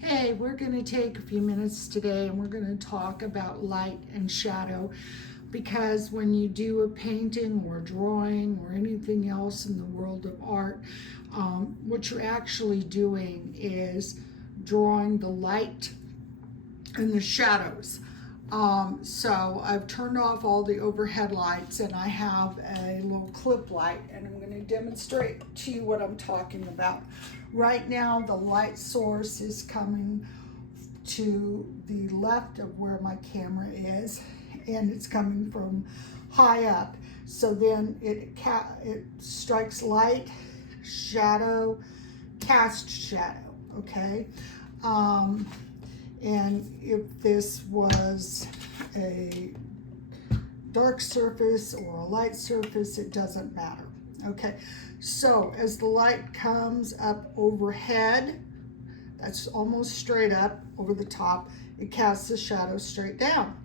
Hey, we're going to take a few minutes today and we're going to talk about light and shadow, because when you do a painting or a drawing or anything else in the world of art, what you're actually doing is drawing the light and the shadows. So I've turned off all the overhead lights and I have a little clip light, and I'm going to demonstrate to you what I'm talking about. Right now the light source is coming to the left of where my camera is, and it's coming from high up. So then it strikes light, shadow, cast shadow, okay? And if this was a dark surface or a light surface, it doesn't matter. Okay, so as the light comes up overhead, that's almost straight up over the top, it casts the shadow straight down.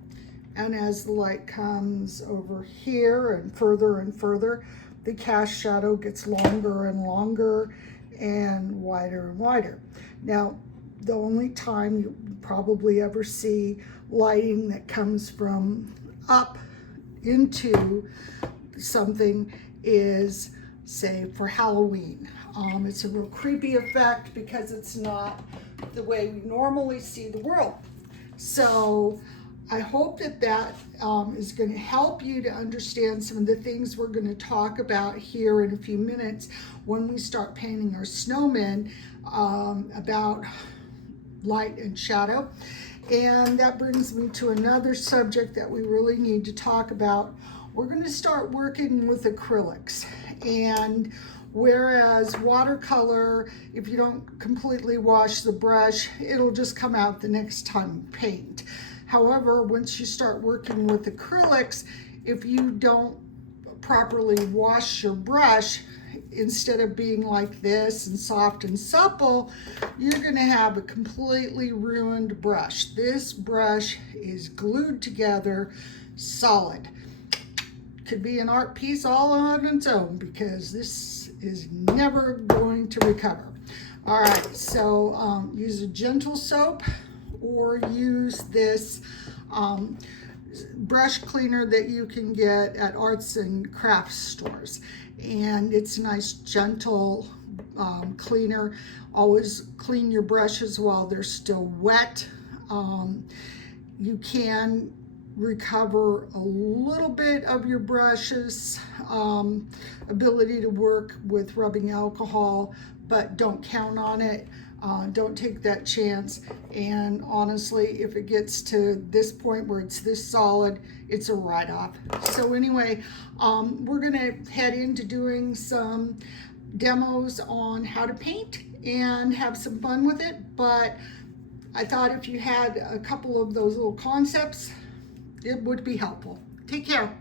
And as the light comes over here and further, the cast shadow gets longer and longer and wider. Now, the only time you probably ever see lighting that comes from up into something is, say, for Halloween. It's a real creepy effect because it's not the way we normally see the world. So I hope that is going to help you to understand some of the things we're going to talk about here in a few minutes when we start painting our snowmen, about light and shadow. And that brings me to another subject that we really need to talk about. We're going to start working with acrylics. And whereas watercolor, if you don't completely wash the brush, it'll just come out the next time you paint. However, once you start working with acrylics, if you don't properly wash your brush, instead of being like this and soft and supple, you're going to have a completely ruined brush. This brush is glued together, solid. Could be an art piece all on its own, because this is never going to recover. All right, so use a gentle soap or use this brush cleaner that you can get at arts and crafts stores. And it's a nice gentle cleaner. Always clean your brushes while they're still wet. You can recover a little bit of your brush's ability to work with rubbing alcohol, but don't count on it. Don't take that chance. And honestly, if it gets to this point where it's this solid, it's a write-off. So anyway, we're gonna head into doing some demos on how to paint and have some fun with it. But I thought if you had a couple of those little concepts, it would be helpful. Take care.